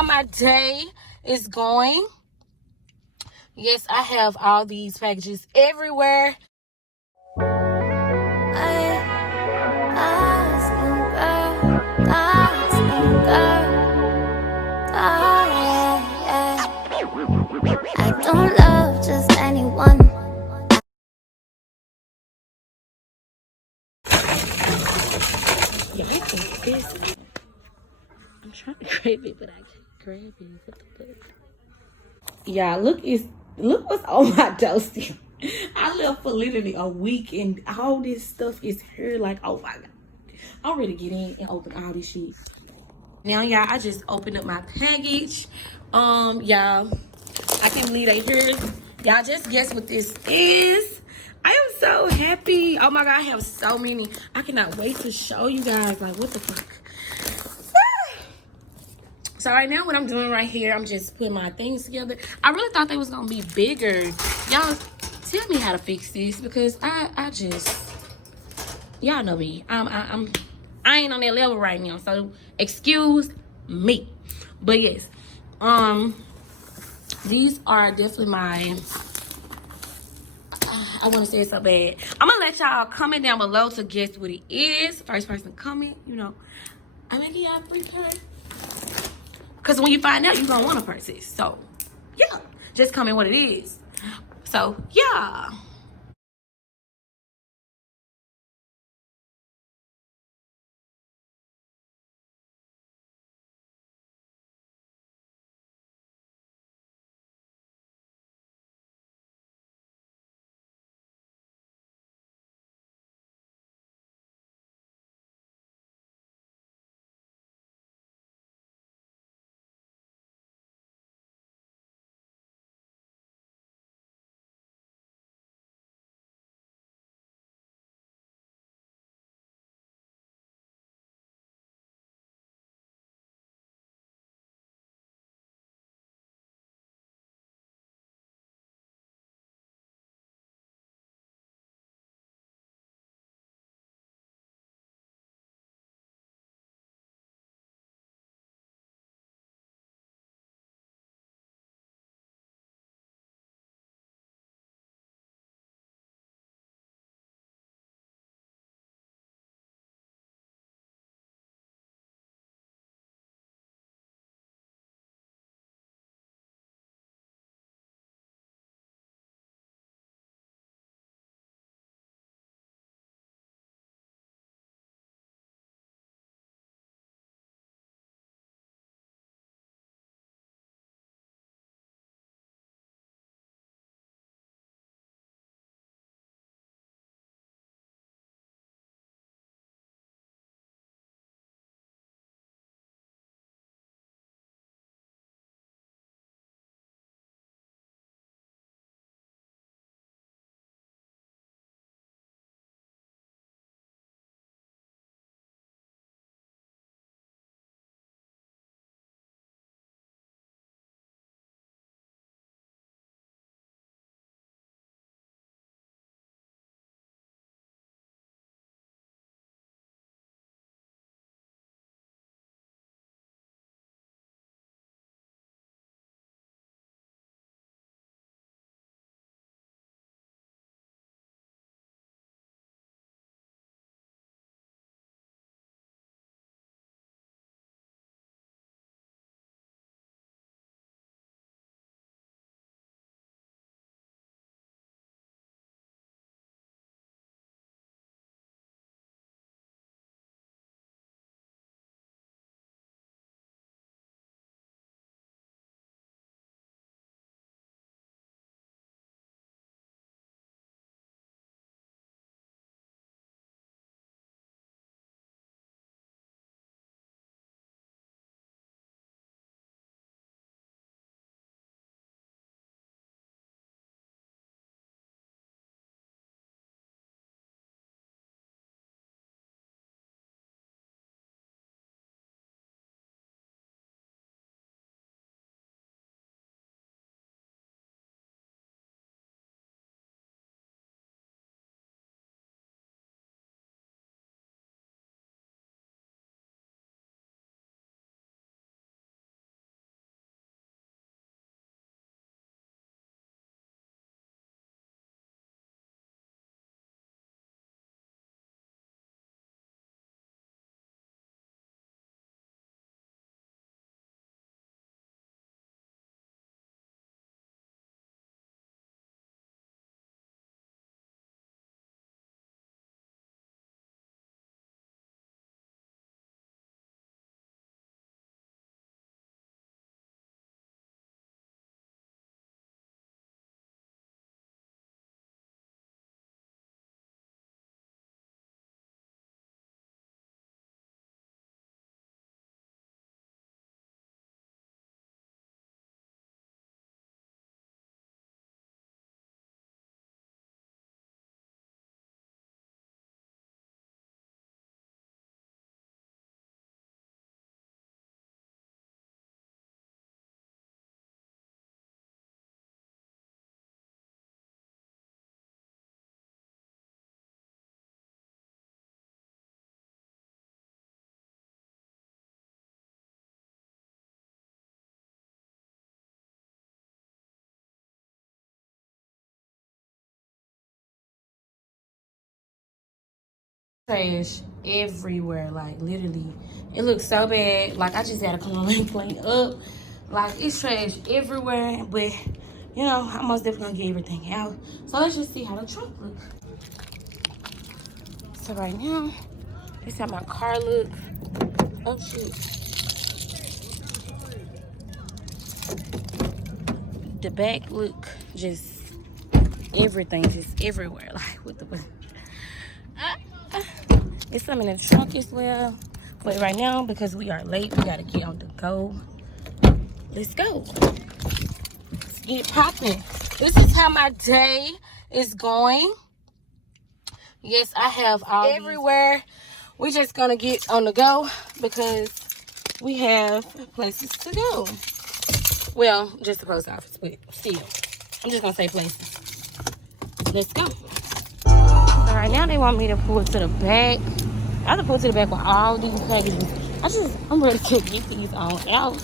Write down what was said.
how my day is going. Yes, I have all these packages everywhere. I don't love just anyone. Yeah, I think this. I'm trying to grab it, but I can't grab it. What the fuck? Yeah, look what's on my toasty. I left for literally a week and all this stuff is here. Like, oh my god. I'm ready to get in and open all this shit. Now, y'all, I just opened up my package. Y'all, I can't believe they here. Y'all just guess what this is. I am so happy. Oh my god, I have so many. I cannot wait to show you guys. Like, what the fuck? So right now, what I'm doing right here, I'm just putting my things together. I really thought they was gonna be bigger. Y'all, tell me how to fix this because I just, y'all know me. I ain't on that level right now. So excuse me. But yes, these are definitely my. I want to say it so bad. I'm gonna let y'all comment down below to guess what it is. First person comment, you know. I'm gonna give y'all free purse. Because when you find out, you're going to want to purchase. So, yeah. Just comment what it is. So, yeah. Trash everywhere, like literally. It looks so bad. Like I just gotta come on and clean up. Like it's trash everywhere, but you know, I'm most definitely gonna get everything out. So let's just see how the trunk looks. So right now, this how my car look. Oh shit. The back look just everything just everywhere. Like what the it's some in the trunk as well. But right now, because we are late, we gotta get on the go. Let's go. Let's get it popping. This is how my day is going. Yes, I have all everywhere. We're just gonna get on the go because we have places to go. Well, just the post office, but still. I'm just gonna say places. Let's go. So right now they want me to pull to the back. I have to pull to the back with all these packages. I'm ready to get these on out.